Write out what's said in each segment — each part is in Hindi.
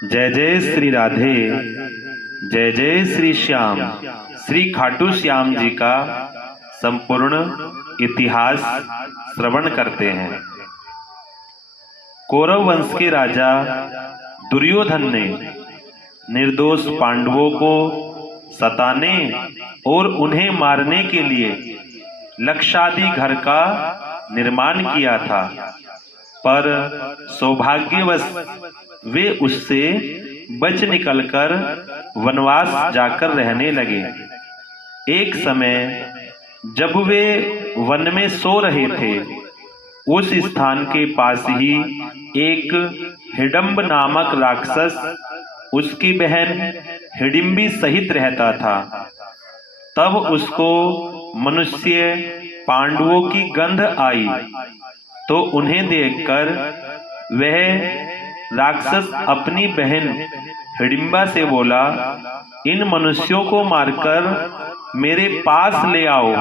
जय जय श्री राधे, जय जय श्री श्याम। श्री खाटू श्याम जी का संपूर्ण इतिहास श्रवण करते हैं। कौरव वंश के राजा दुर्योधन ने निर्दोष पांडवों को सताने और उन्हें मारने के लिए लक्षादि घर का निर्माण किया था, पर सौभाग्यवश वे उससे बच निकलकर वनवास जाकर रहने लगे। एक समय जब वे वन में सो रहे थे, उस स्थान के पास ही एक हिडंब नामक राक्षस उसकी बहन हिडिंबी सहित रहता था। तब उसको मनुष्य पांडवों की गंध आई, तो उन्हें देखकर वह राक्षस अपनी बहन हिडिंबा से बोला, इन मनुष्यों को मारकर मेरे पास ले आओ,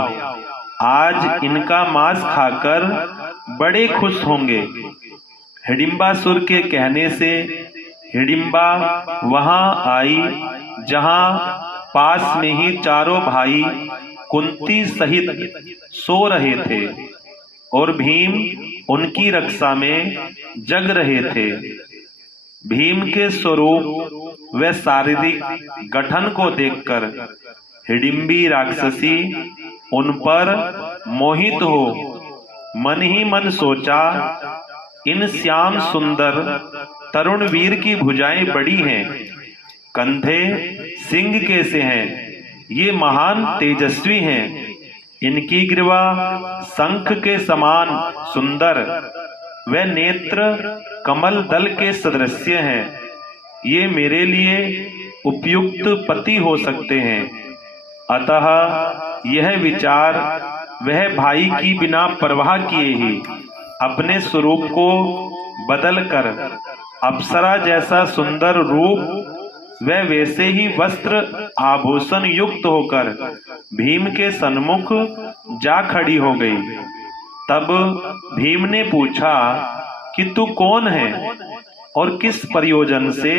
आज इनका मांस खाकर बड़े खुश होंगे। हिडिंबासुर के कहने से हिडिंबा वहां आई, जहां पास में ही चारों भाई कुंती सहित सो रहे थे और भीम उनकी रक्षा में जग रहे थे। भीम के स्वरूप व शारीरिक गठन को देखकर हिडिंबी राक्षसी उन पर मोहित हो मन ही मन सोचा, इन श्याम सुंदर तरुण वीर की भुजाएं बड़ी हैं, कंधे सिंह के से हैं, ये महान तेजस्वी हैं, इनकी ग्रीवा शंख के समान सुंदर व नेत्र कमल दल के सदृश्य हैं, ये मेरे लिए उपयुक्त पति हो सकते हैं। अतः यह विचार वह भाई की बिना परवाह किए ही अपने स्वरूप को बदलकर अप्सरा जैसा सुंदर रूप व वैसे ही वस्त्र आभूषण युक्त होकर भीम के सन्मुख जा खड़ी हो गई। तब भीम ने पूछा कि तू कौन है और किस प्रयोजन से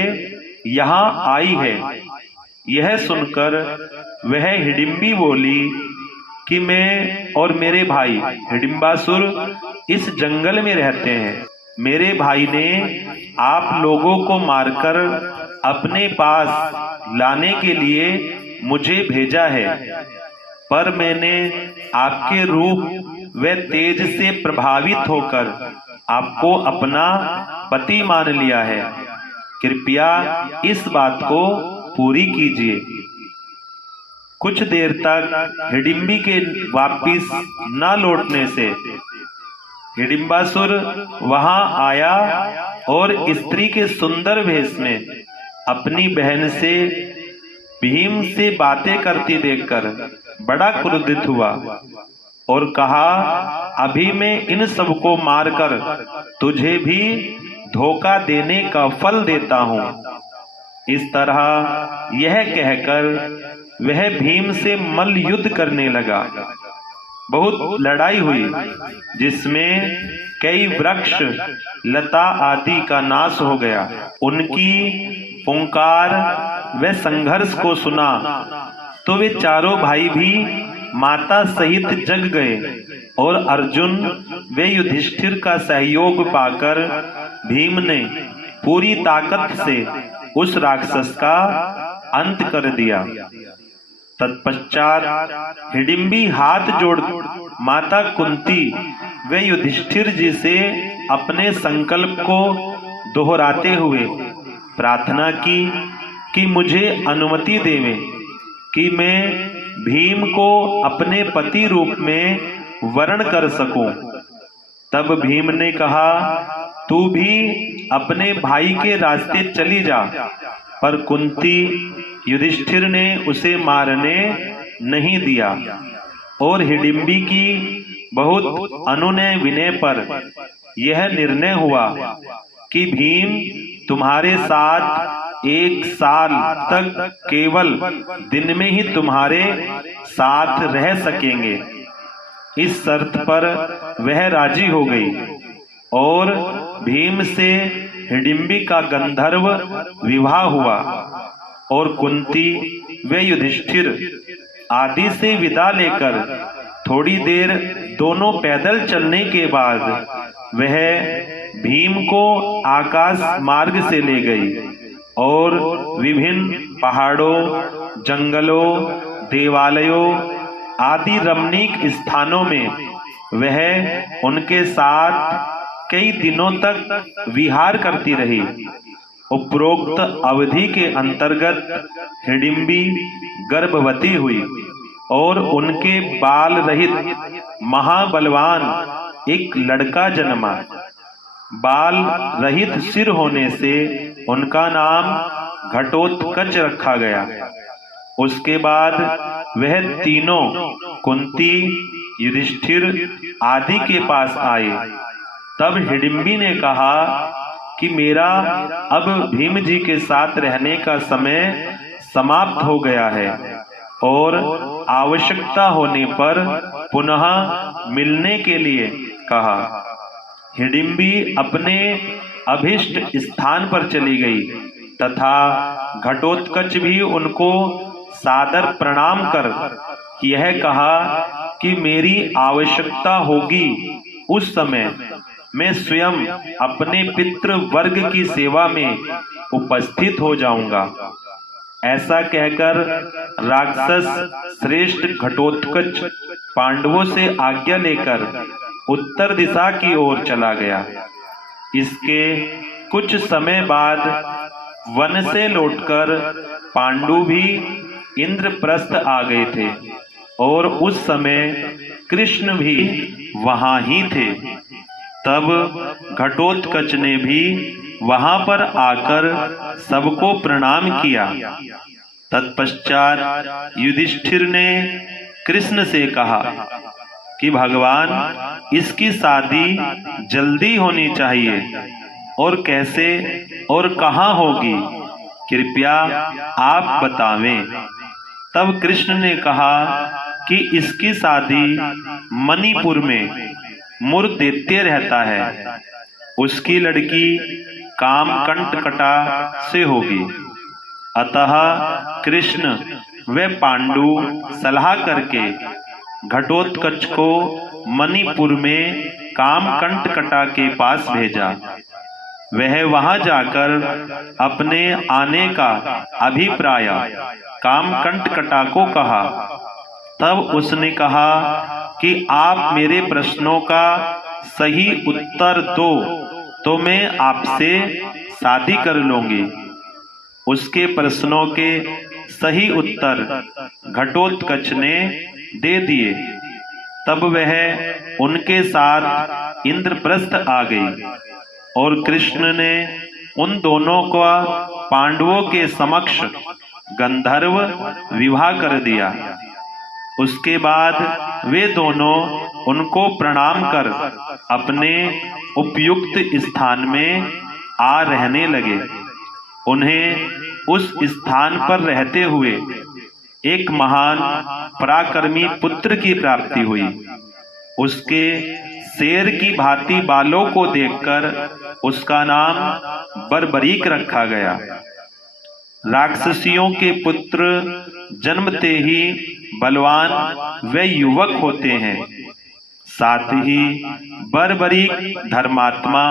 यहाँ आई है। यह सुनकर वह हिडिंबी बोली कि मैं और मेरे भाई हिडिंबासुर इस जंगल में रहते हैं। मेरे भाई ने आप लोगों को मारकर अपने पास लाने के लिए मुझे भेजा है, पर मैंने आपके रूप व तेज से प्रभावित होकर आपको अपना पति मान लिया है। कृपया इस बात को पूरी कीजिए। कुछ देर तक हिडिंबी के वापिस न लौटने से हिडिंबासुर वहां आया और स्त्री के सुंदर वेश में अपनी बहन से भीम से बातें करती देखकर बड़ा क्रोधित हुआ और कहा, अभी मैं इन सबको मारकर तुझे भी धोखा देने का फल देता हूँ। इस तरह यह कहकर वह भीम से मल्ल युद्ध करने लगा। बहुत लड़ाई हुई, जिसमें कई वृक्ष लता आदि का नाश हो गया। उनकी पुकार व संघर्ष को सुना तो वे चारों भाई भी माता सहित जग गए और अर्जुन व युधिष्ठिर का सहयोग पाकर भीम ने पूरी ताकत से उस राक्षस का अंत कर दिया। तत्पश्चात हिडिंबी हाथ जोड़ माता कुंती व युधिष्ठिर जी से अपने संकल्प को दोहराते हुए प्रार्थना की कि मुझे अनुमति देवें कि मैं भीम को अपने पति रूप में वरण कर सकूं। तब भीम ने कहा, तू भी अपने भाई के रास्ते चली जा। पर कुंती युधिष्ठिर ने उसे मारने नहीं दिया और हिडिंबी की बहुत अनुनय विनय पर यह निर्णय हुआ कि भीम तुम्हारे साथ 1 साल तक केवल दिन में ही तुम्हारे साथ रह सकेंगे। इस शर्त पर वह राजी हो गई और भीम से हिडिंबी का गंधर्व विवाह हुआ और कुंती व युधिष्ठिर आदि से विदा लेकर थोड़ी देर दोनों पैदल चलने के बाद वह भीम को आकाश मार्ग से ले गई और विभिन्न पहाड़ों, जंगलों, देवालयों आदि रमणीक स्थानों में वह उनके साथ कई दिनों तक विहार करती रही। उपरोक्त अवधि के अंतर्गत हिडिंबी गर्भवती हुई और उनके बाल रहित महाबलवान एक लड़का जन्मा। बाल रहित सिर होने से उनका नाम घटोत्कच रखा गया। उसके बाद वह तीनों कुंती, युधिष्ठिर आदि के पास आए। तब हिडिंबी ने कहा कि मेरा अब भीम जी के साथ रहने का समय समाप्त हो गया है और आवश्यकता होने पर पुनः मिलने के लिए कहा। हिडिंबी अपने अभिष्ट स्थान पर चली गई तथा घटोत्कच भी उनको सादर प्रणाम कर यह कहा कि मेरी आवश्यकता होगी उस समय मैं स्वयं अपने पितृ वर्ग की सेवा में उपस्थित हो जाऊंगा। ऐसा कहकर राक्षस श्रेष्ठ घटोत्कच पांडवों से आज्ञा लेकर उत्तर दिशा की ओर चला गया। इसके कुछ समय बाद वन से लौटकर पांडु भी इंद्रप्रस्थ आ गए थे और उस समय कृष्ण भी वहां ही थे। तब घटोत्कच ने भी वहां पर आकर सबको प्रणाम किया। तत्पश्चात युधिष्ठिर ने कृष्ण से कहा कि भगवान इसकी शादी जल्दी होनी चाहिए और कैसे और कहाँ होगी, कृपया आप बतावें। तब कृष्ण ने कहा कि इसकी शादी मणिपुर में मुरदैत्य रहता है, उसकी लड़की कामकंटकटा से होगी। अतः कृष्ण व पांडु सलाह करके घटोत्कच को मणिपुर में कामकंटकटा के पास भेजा। वह वहां जाकर अपने आने का अभिप्राय कामकंटकटा को कहा। तब उसने कहा कि आप मेरे प्रश्नों का सही उत्तर दो तो मैं आपसे शादी कर लूंगी। उसके प्रश्नों के सही उत्तर घटोत्कच ने दे दिए। तब वह उनके साथ इंद्रप्रस्थ आ गई और कृष्ण ने उन दोनों को पांडवों के समक्ष गंधर्व विवाह कर दिया। उसके बाद वे दोनों उनको प्रणाम कर अपने उपयुक्त स्थान में आ रहने लगे। उन्हें उस स्थान पर रहते हुए एक महान पराक्रमी पुत्र की प्राप्ति हुई। उसके शेर की भांति बालों को देखकर उसका नाम बर्बरीक रखा गया। राक्षसियों के पुत्र जन्मते ही बलवान व युवक होते हैं। साथ ही बर्बरीक धर्मात्मा,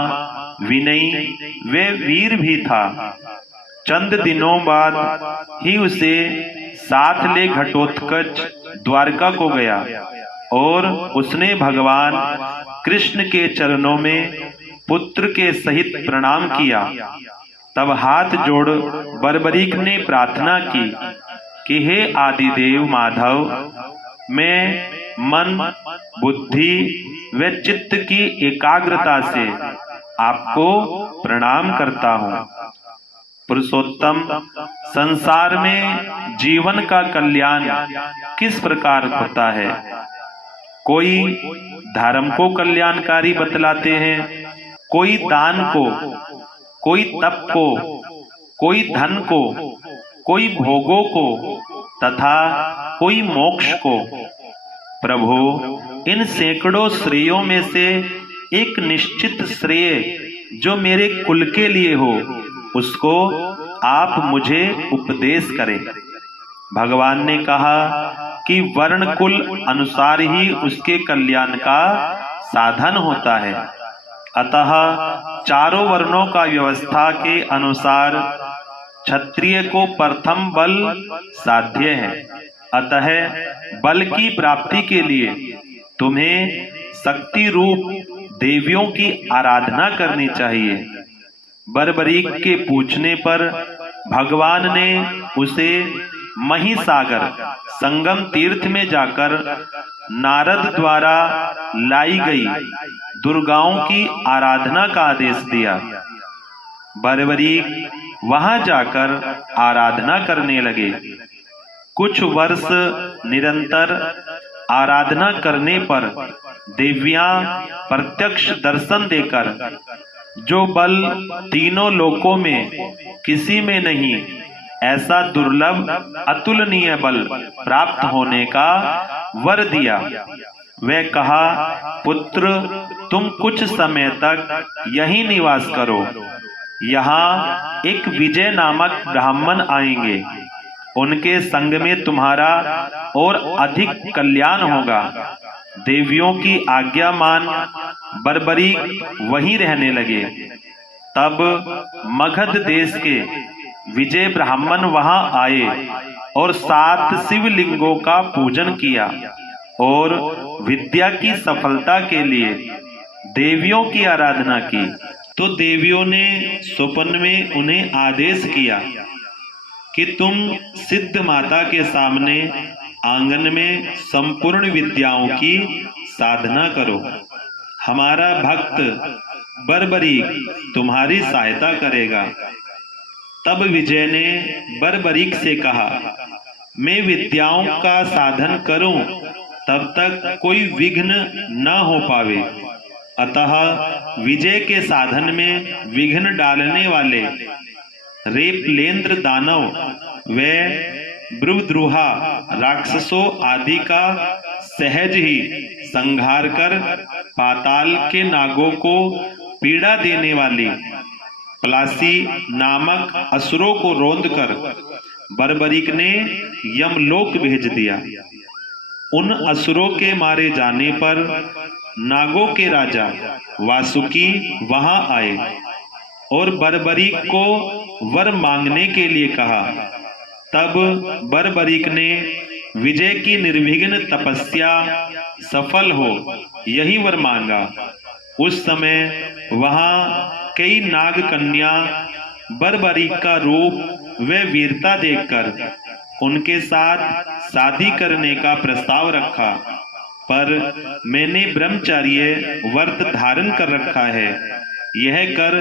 विनयी व वीर भी था। चंद दिनों बाद ही उसे साथ ले घटोत्कच द्वारका को गया और उसने भगवान कृष्ण के चरणों में पुत्र के सहित प्रणाम किया। तब हाथ जोड़ बर्बरीक ने प्रार्थना की कि हे आदिदेव माधव, मैं मन, बुद्धि व चित्त की एकाग्रता से आपको प्रणाम करता हूँ। पुरुषोत्तम, संसार में जीवन का कल्याण किस प्रकार होता है? कोई धर्म को कल्याणकारी बतलाते हैं, कोई दान को, कोई तप को, कोई धन को, कोई भोगों को तथा कोई मोक्ष को। प्रभु, इन सैकड़ों श्रेयों में से एक निश्चित श्रेय जो मेरे कुल के लिए हो उसको आप मुझे उपदेश करें। भगवान ने कहा कि वर्ण कुल अनुसार ही उसके कल्याण का साधन होता है। अतः चारों वर्णों का व्यवस्था के अनुसार क्षत्रिय को प्रथम बल साध्य है। अतः बल की प्राप्ति के लिए तुम्हें शक्ति रूप देवियों की आराधना करनी चाहिए। बर्बरीक के पूछने पर भगवान ने उसे महिसागर संगम तीर्थ में जाकर नारद द्वारा लाई गई दुर्गाओं की आराधना का आदेश दिया। बर्बरीक वहां जाकर आराधना करने लगे। कुछ वर्ष निरंतर आराधना करने पर देवियां प्रत्यक्ष दर्शन देकर जो बल तीनों लोकों में किसी में नहीं, ऐसा दुर्लभ अतुलनीय बल प्राप्त होने का वर दिया। वह कहा, पुत्र तुम कुछ समय तक यहीं निवास करो। यहाँ एक विजय नामक ब्राह्मण आएंगे, उनके संग में तुम्हारा और अधिक कल्याण होगा। देवियों की आज्ञा मान बर्बरीक वहीं रहने लगे। तब मगध देश के विजय ब्राह्मण वहां आए और 7 शिवलिंगों का पूजन किया और विद्या की सफलता के लिए देवियों की आराधना की। तो देवियों ने स्वप्न में उन्हें आदेश किया कि तुम सिद्ध माता के सामने आंगन में संपूर्ण विद्याओं की साधना करो। हमारा भक्त बर्बरीक तुम्हारी सहायता करेगा। तब विजय ने बर्बरीक से कहा, मैं विद्याओं का साधन करूं तब तक कोई विघ्न न हो पावे। अतः विजय के साधन में विघ्न डालने वाले रेपलेंद्र दानव व ब्रुद्रुहा राक्षसों आदि का सहज ही संहार कर पाताल के नागों को पीड़ा देने वाली प्लासी नामक असुरों को रोंदकर बर्बरीक ने यमलोक भेज दिया। उन असुरों के मारे जाने पर नागों के राजा वासुकी वहां आए और बर्बरीक को वर मांगने के लिए कहा। तब बर्बरीक ने विजय की निर्विघ्न तपस्या सफल हो यही वर मांगा। उस समय वहां कई नाग कन्या बर्बरीक का रूप व वीरता देखकर उनके साथ शादी करने का प्रस्ताव रखा, पर मैंने ब्रह्मचर्य व्रत धारण कर रखा है, यह कर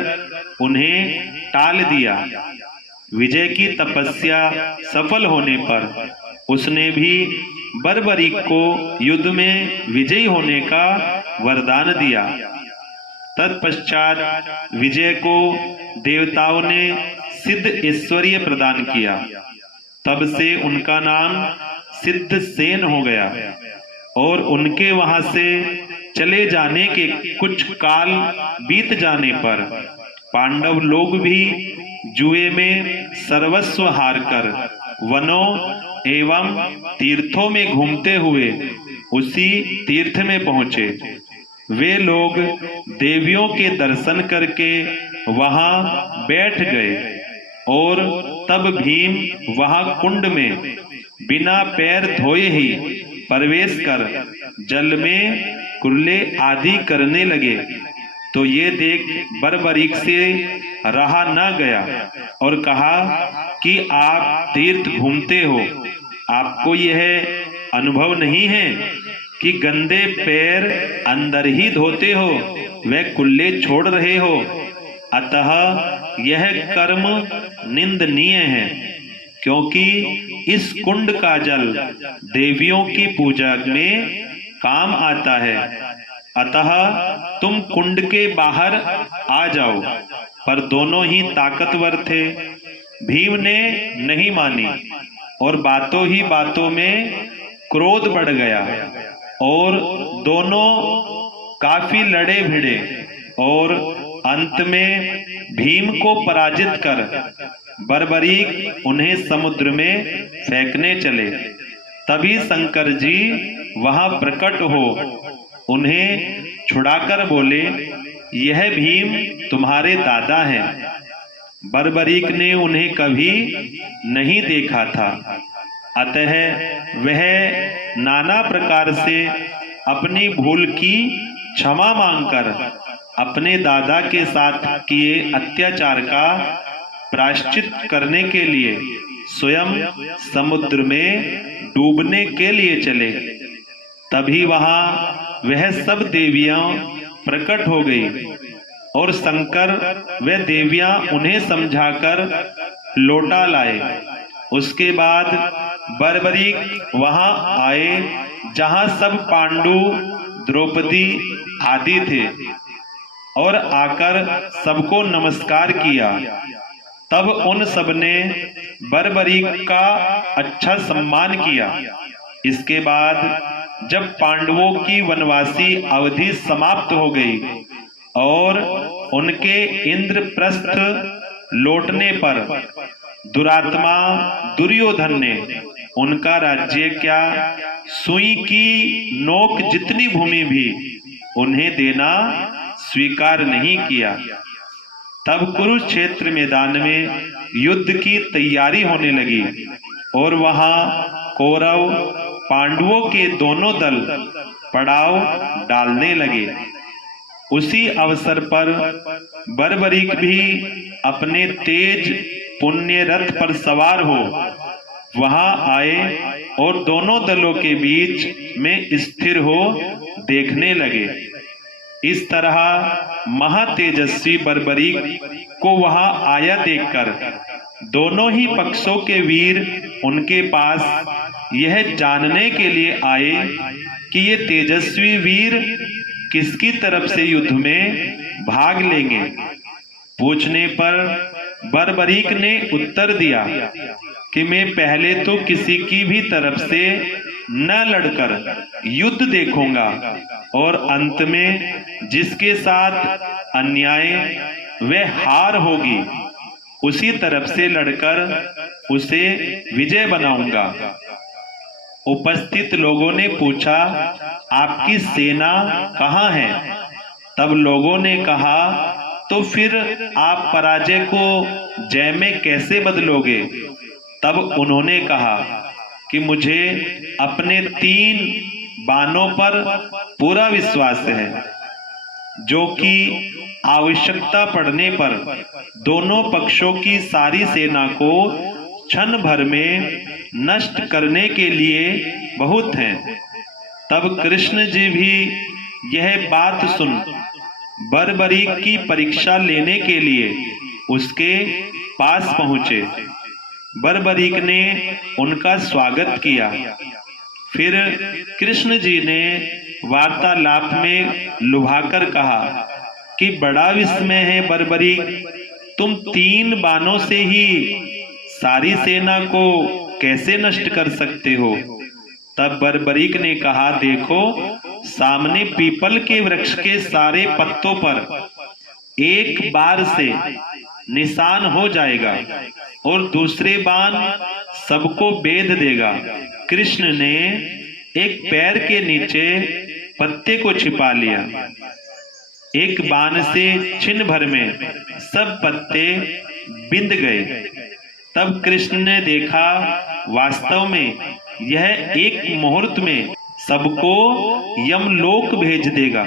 उन्हें टाल दिया। विजय की तपस्या सफल होने पर उसने भी बर्बरीक को युद्ध में विजयी होने का वरदान दिया। तत्पश्चात विजय को देवताओं ने सिद्ध ऐश्वर्य प्रदान किया। तब से उनका नाम सिद्ध सेन हो गया और उनके वहां से चले जाने के कुछ काल बीत जाने पर पांडव लोग भी जुए में सर्वस्व हार कर वनों एवं तीर्थों में घूमते हुए उसी तीर्थ में पहुंचे। वे लोग देवियों के दर्शन करके वहां बैठ गए और तब भीम वहां कुंड में बिना पैर धोए ही प्रवेश कर जल में कुल्ले आदि करने लगे। तो ये देख बर्बरीक से रहा न गया और कहा कि आप तीर्थ घूमते हो, आपको यह अनुभव नहीं है कि गंदे पैर अंदर ही धोते हो, वह कुल्ले छोड़ रहे हो। अतः यह कर्म निंदनीय है, क्योंकि इस कुंड का जल देवियों की पूजा में काम आता है। अतः तुम कुंड के बाहर आ जाओ। पर दोनों ही ताकतवर थे। भीम ने नहीं मानी और बातों ही बातों में क्रोध बढ़ गया और दोनों काफी लड़े भिड़े और अंत में भीम को पराजित कर बर्बरीक उन्हें समुद्र में फेंकने चले। तभी शंकर जी वहां प्रकट हो उन्हें छुड़ाकर बोले, यह भीम तुम्हारे दादा हैं। बर्बरीक ने उन्हें कभी नहीं देखा था, अतः वह नाना प्रकार से अपनी भूल की क्षमा मांगकर अपने दादा के साथ किए अत्याचार का प्रायश्चित करने के लिए स्वयं समुद्र में डूबने के लिए चले। तभी वहां वह सब देवियां प्रकट हो गई और शंकर व देवियां उन्हें समझाकर लौटा लाए। उसके बाद बर्बरीक वहां आए जहां सब पांडु, द्रौपदी आदि थे और आकर सबको नमस्कार किया। तब उन सब ने बर्बरीक का अच्छा सम्मान किया। इसके बाद जब पांडवों की वनवासी अवधि समाप्त हो गई और उनके इंद्रप्रस्थ लौटने पर दुरात्मा दुर्योधन ने उनका राज्य क्या, सुई की नोक जितनी भूमि भी उन्हें देना स्वीकार नहीं किया। तब कुरुक्षेत्र मैदान में युद्ध की तैयारी होने लगी और वहां कौरव पांडवों के दोनों दल पड़ाव डालने लगे। उसी अवसर पर बर्बरीक भी अपने तेज पुण्य रथ पर सवार हो वहां आए और दोनों दलों के बीच में स्थिर हो देखने लगे। इस तरह महातेजस्वी बर्बरीक को वहां आया देखकर दोनों ही पक्षों के वीर उनके पास यह जानने के लिए आए कि ये तेजस्वी वीर किसकी तरफ से युद्ध में भाग लेंगे। पूछने पर बर्बरीक ने उत्तर दिया कि मैं पहले तो किसी की भी तरफ से न लड़कर युद्ध देखूंगा और अंत में जिसके साथ अन्याय वह हार होगी उसी तरफ से लड़कर उसे विजय बनाऊंगा। उपस्थित लोगों ने पूछा, आपकी सेना कहाँ है? तब लोगों ने कहा, तो फिर आप पराजय को जय में कैसे बदलोगे? तब उन्होंने कहा कि मुझे अपने 3 बाणों पर पूरा विश्वास है, जो कि आवश्यकता पड़ने पर दोनों पक्षों की सारी सेना को क्षण भर में नष्ट करने के लिए बहुत हैं। तब कृष्ण जी भी यह बात सुन बर्बरीक की परीक्षा लेने के लिए उसके पास पहुंचे। बर्बरीक ने उनका स्वागत किया। फिर कृष्ण जी ने वार्तालाप में लुभाकर कहा कि बड़ा विस्मय है बर्बरीक, तुम 3 बाणों से ही सारी सेना को कैसे नष्ट कर सकते हो? तब बर्बरीक ने कहा, देखो सामने पीपल के वृक्ष के सारे पत्तों पर एक बार से निशान हो जाएगा और दूसरे बाण सबको बेध देगा। कृष्ण ने एक पैर के नीचे पत्ते को छिपा लिया। एक बाण से छिन भर में सब पत्ते बिंद गए। तब कृष्ण ने देखा, वास्तव में यह एक मुहूर्त में सबको यमलोक भेज देगा।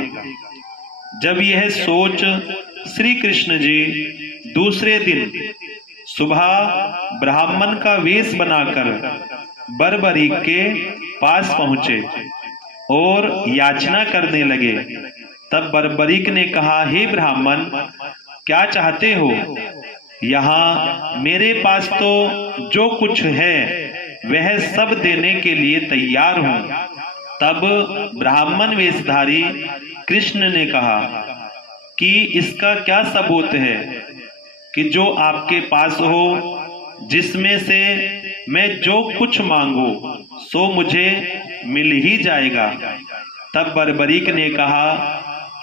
जब यह सोच श्री कृष्ण जी दूसरे दिन सुबह ब्राह्मण का वेश बनाकर बर्बरीक के पास पहुंचे और याचना करने लगे। तब बर्बरीक ने कहा, हे ब्राह्मण, क्या चाहते हो? यहाँ मेरे पास तो जो कुछ है वह सब देने के लिए तैयार हूं। तब ब्राह्मण वेशधारी कृष्ण ने कहा कि इसका क्या सबूत है कि जो आपके पास हो, जिसमें से मैं जो कुछ मांगू सो मुझे मिल ही जाएगा। तब बर्बरीक ने कहा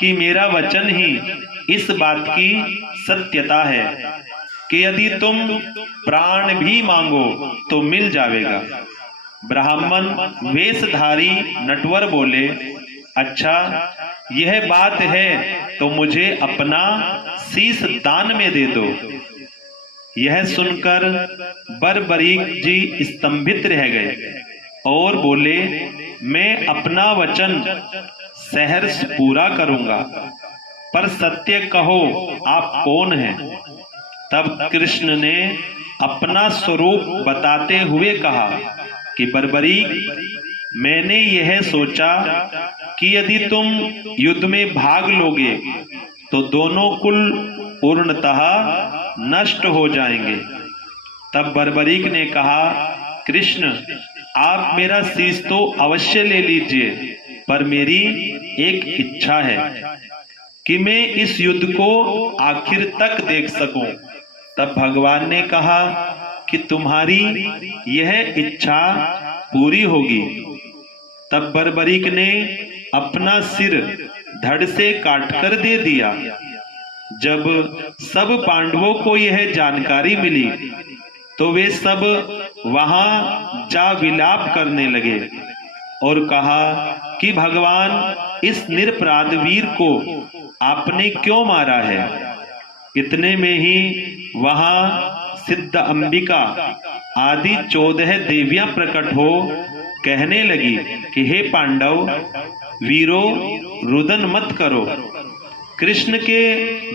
कि मेरा वचन ही इस बात की सत्यता है कि यदि तुम प्राण भी मांगो तो मिल जाएगा। ब्राह्मण वेशधारी नटवर बोले, अच्छा यह बात है तो मुझे अपना शीश दान में दे दो। यह सुनकर बरबरीक जी स्तंभित रह गए और बोले, मैं अपना वचन सहर्ष पूरा करूंगा, पर सत्य कहो आप कौन हैं? तब कृष्ण ने अपना स्वरूप बताते हुए कहा कि बरबरीक, मैंने यह सोचा कि यदि तुम युद्ध में भाग लोगे तो दोनों कुल पूर्णतः नष्ट हो जाएंगे। तब बरबरीक ने कहा, कृष्ण आप मेरा शीश तो अवश्य ले लीजिए, पर मेरी एक इच्छा है कि मैं इस युद्ध को आखिर तक देख सकूं। तब भगवान ने कहा कि तुम्हारी यह इच्छा पूरी होगी। तब बरबरीक ने अपना सिर धड़ से काटकर दे दिया। जब सब पांडवों को यह जानकारी मिली तो वे सब वहां जा विलाप करने लगे और कहा कि भगवान इस निरपराध वीर को आपने क्यों मारा है? इतने में ही वहां सिद्ध अंबिका आदि 14 देवियां प्रकट हो कहने लगी कि हे पांडव वीरो, रुदन मत करो। कृष्ण के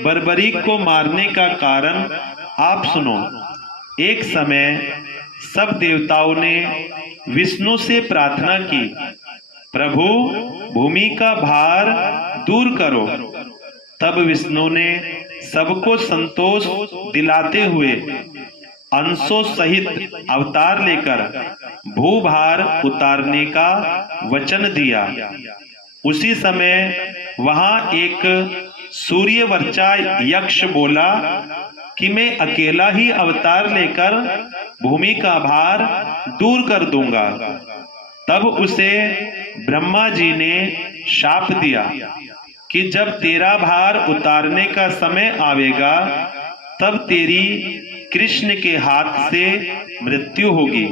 बरबरीक को मारने का कारण आप सुनो। एक समय सब देवताओं ने विष्णु से प्रार्थना की, प्रभु भूमि का भार दूर करो। तब विष्णु ने सबको संतोष दिलाते हुए अंशों सहित अवतार लेकर भूभार उतारने का वचन दिया। उसी समय वहां एक सूर्यवर्चा यक्ष बोला कि मैं अकेला ही अवतार लेकर भूमि का भार दूर कर दूंगा। तब उसे ब्रह्मा जी ने शाप दिया कि जब तेरा भार उतारने का समय आवेगा तब तेरी कृष्ण के हाथ से मृत्यु होगी।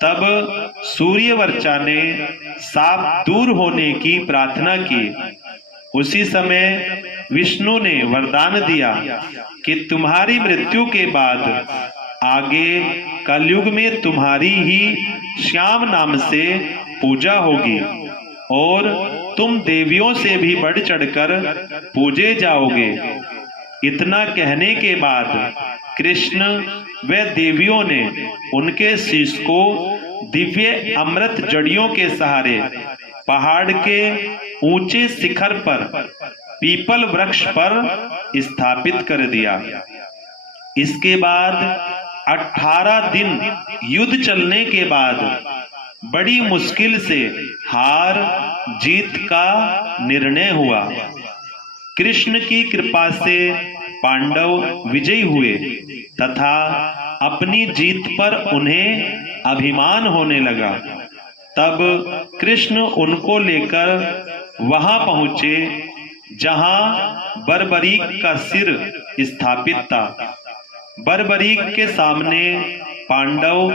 तब सूर्यवर्चा ने शाप दूर होने की प्रार्थना की। उसी समय विष्णु ने वरदान दिया कि तुम्हारी मृत्यु के बाद आगे कलयुग में तुम्हारी ही श्याम नाम से पूजा होगी और तुम देवियों से भी बढ़ चढ़कर पूजे जाओगे। इतना कहने के बाद कृष्ण व देवियों ने उनके शीश को दिव्य अमृत जड़ियों के सहारे पहाड़ के ऊंचे शिखर पर पीपल वृक्ष पर स्थापित कर दिया। इसके बाद 18 दिन युद्ध चलने के बाद बड़ी मुश्किल से हार जीत का निर्णय हुआ। कृष्ण की कृपा से पांडव विजयी हुए तथा अपनी जीत पर उन्हें अभिमान होने लगा। तब कृष्ण उनको लेकर वहां पहुंचे जहां बरबरीक का सिर स्थापित था। बरबरीक के सामने पांडव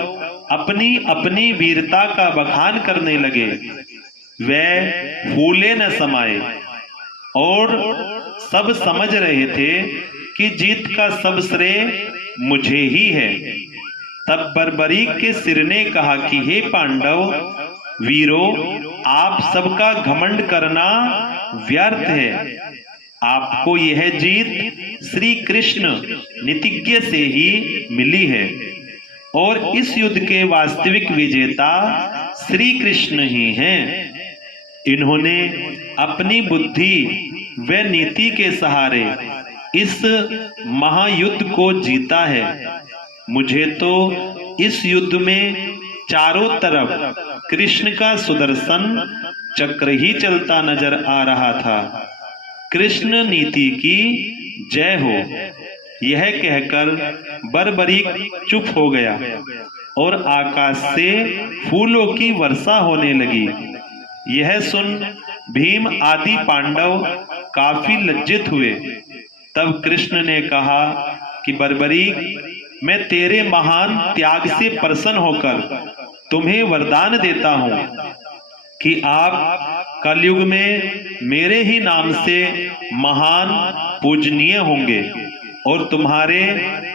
अपनी अपनी वीरता का बखान करने लगे। वे फूले न समाये और सब समझ रहे थे कि जीत का सब श्रेय मुझे ही है। तब बरबरीक के सिर ने कहा कि हे पांडव वीरो, आप सबका घमंड करना व्यर्थ है। आपको यह जीत श्री कृष्ण नीतिज्ञ से ही मिली है और इस युद्ध के वास्तविक विजेता श्री कृष्ण ही हैं। इन्होंने अपनी बुद्धि व नीति के सहारे इस महायुद्ध को जीता है। मुझे तो इस युद्ध में चारों तरफ कृष्ण का सुदर्शन चक्र ही चलता नजर आ रहा था। कृष्ण नीति की जय हो। यह कहकर बरबरीक चुप हो गया और आकाश से फूलों की वर्षा होने लगी। यह सुन भीम आदि पांडव काफी लज्जित हुए। तब कृष्ण ने कहा कि बर्बरीक, मैं तेरे महान त्याग से प्रसन्न होकर तुम्हें वरदान देता हूं कि आप कलयुग में मेरे ही नाम से महान पूजनीय होंगे और तुम्हारे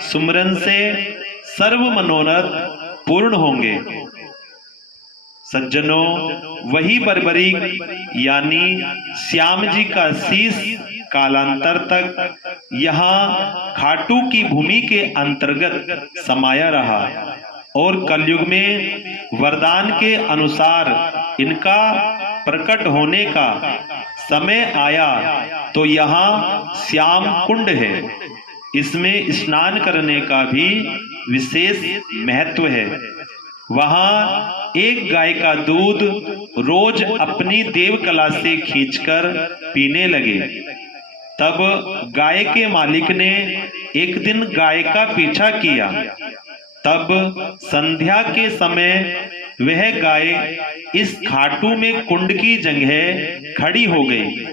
सुमरन से सर्व मनोरथ पूर्ण होंगे। सज्जनों, वही बर्बरीक यानी श्याम जी का शीश कालांतर तक यहाँ खाटू की भूमि के अंतर्गत समाया रहा और कलयुग में वरदान के अनुसार इनका प्रकट होने का समय आया तो यहाँ श्याम कुंड है। इसमें स्नान करने का भी विशेष महत्व है। वहां एक गाय का दूध रोज अपनी देवकला से खींचकर पीने लगे। तब गाय के मालिक ने एक दिन गाय का पीछा किया। तब संध्या के समय वह गाय इस खाटू में कुंड की जगह खड़ी हो गई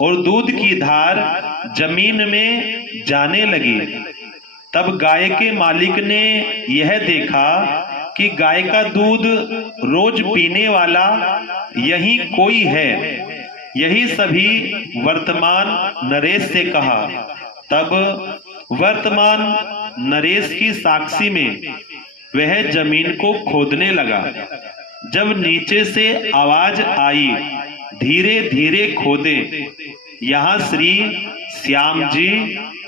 और दूध की धार जमीन में जाने लगी। तब गाय के मालिक ने यह देखा कि गाय का दूध रोज पीने वाला यही कोई है। यही सभी वर्तमान नरेश से कहा। तब वर्तमान नरेश की साक्षी में वह जमीन को खोदने लगा। जब नीचे से आवाज आई, धीरे धीरे खोदे, यहाँ श्री श्याम जी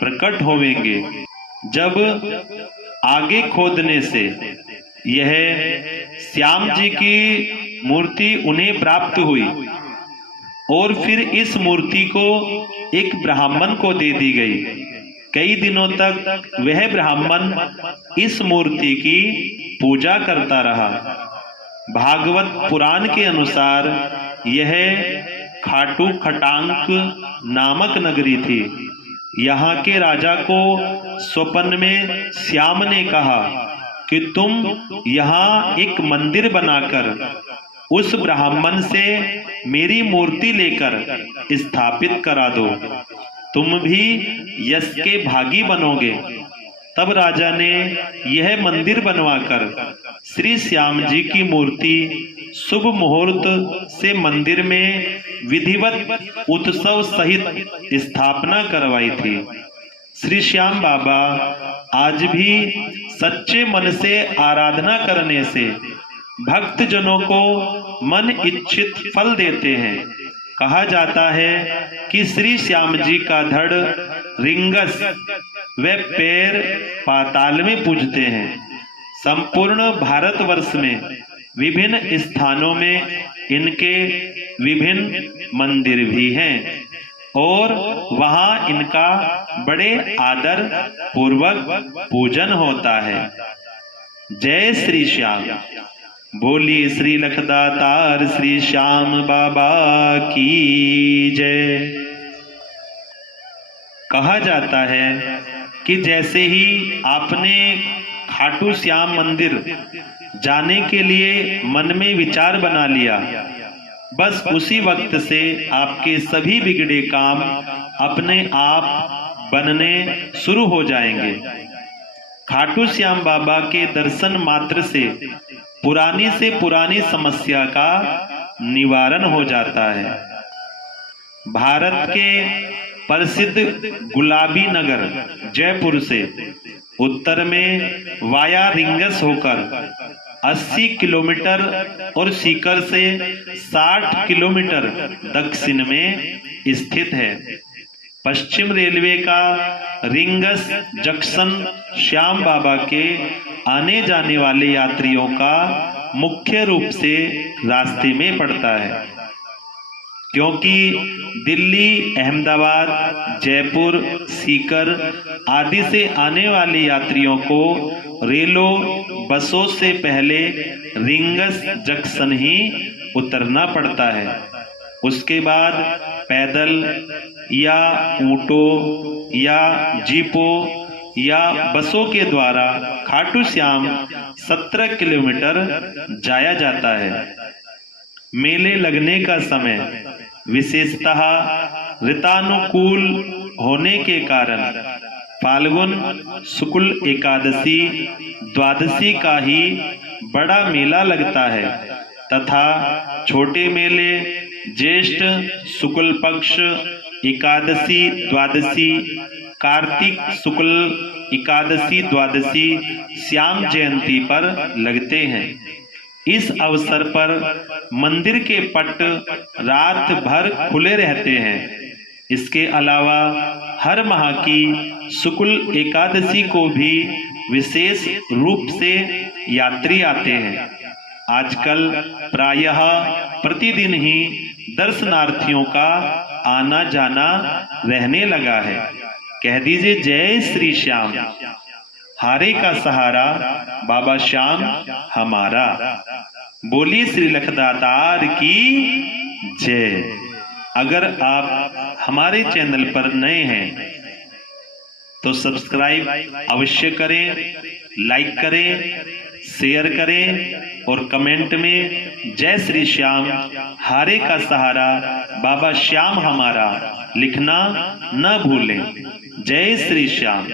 प्रकट होवेंगे। जब आगे खोदने से यह श्याम जी की मूर्ति उन्हें प्राप्त हुई और फिर इस मूर्ति को एक ब्राह्मण को दे दी गई। कई दिनों तक वह ब्राह्मण इस मूर्ति की पूजा करता रहा। भागवत पुराण के अनुसार यह खाटू खटांक नामक नगरी थी। यहाँ के राजा को स्वप्न में श्याम ने कहा कि तुम यहाँ एक मंदिर बनाकर उस ब्राह्मण से मेरी मूर्ति लेकर स्थापित करा दो, तुम भी यश के भागी बनोगे। तब राजा ने यह मंदिर बनवाकर श्री श्याम जी की मूर्ति शुभ मुहूर्त से मंदिर में विधिवत उत्सव सहित स्थापना करवाई थी। श्री श्याम बाबा आज भी सच्चे मन से आराधना करने से भक्त जनों को मन इच्छित फल देते हैं। कहा जाता है कि श्री श्याम जी का धड़ रिंगस व पैर पाताल में पूजते हैं। संपूर्ण भारतवर्ष में विभिन्न स्थानों में इनके विभिन्न मंदिर भी हैं और वहां इनका बड़े आदर पूर्वक पूजन होता है। जय श्री श्याम। बोली श्री लखदातार श्री श्याम बाबा की जय। कहा जाता है कि जैसे ही आपने खाटू श्याम मंदिर जाने के लिए मन में विचार बना लिया, बस उसी वक्त से आपके सभी बिगड़े काम अपने आप बनने शुरू हो जाएंगे। खाटू श्याम बाबा के दर्शन मात्र से पुरानी समस्या का निवारण हो जाता है। भारत के प्रसिद्ध गुलाबी नगर जयपुर से उत्तर में वाया रिंगस होकर 80 किलोमीटर और सीकर से 60 किलोमीटर दक्षिण में स्थित है। पश्चिम रेलवे का रिंगस जंक्शन श्याम बाबा के आने जाने वाले यात्रियों का मुख्य रूप से रास्ते में पड़ता है, क्योंकि दिल्ली, अहमदाबाद, जयपुर, सीकर आदि से आने वाले यात्रियों को रेलों बसों से पहले रिंगस जंक्शन ही उतरना पड़ता है। उसके बाद पैदल या ऊंटों या जीपों या बसों के द्वारा खाटू श्याम 17 किलोमीटर जाया जाता है। मेले लगने का समय विशेषतः ऋतानुकूल होने के कारण फाल्गुन शुक्ल एकादशी द्वादशी का ही बड़ा मेला लगता है तथा छोटे मेले ज्येष्ठ शुक्ल पक्ष एकादशी द्वादशी कार्तिक शुक्ल एकादशी द्वादशी श्याम जयंती पर लगते हैं। इस अवसर पर मंदिर के पट रात भर खुले रहते हैं। इसके अलावा हर माह की शुक्ल एकादशी को भी विशेष रूप से यात्री आते हैं। आजकल प्रायः प्रतिदिन ही दर्शनार्थियों का आना जाना रहने लगा है। कह दीजिए जय श्री श्याम। हारे का सहारा बाबा श्याम हमारा। बोली श्री लखदातार की जय। अगर आप हमारे चैनल पर नए हैं तो सब्सक्राइब अवश्य करें, लाइक करें, शेयर करें और कमेंट में जय श्री श्याम हारे का सहारा बाबा श्याम हमारा लिखना न भूलें। जय श्री श्याम।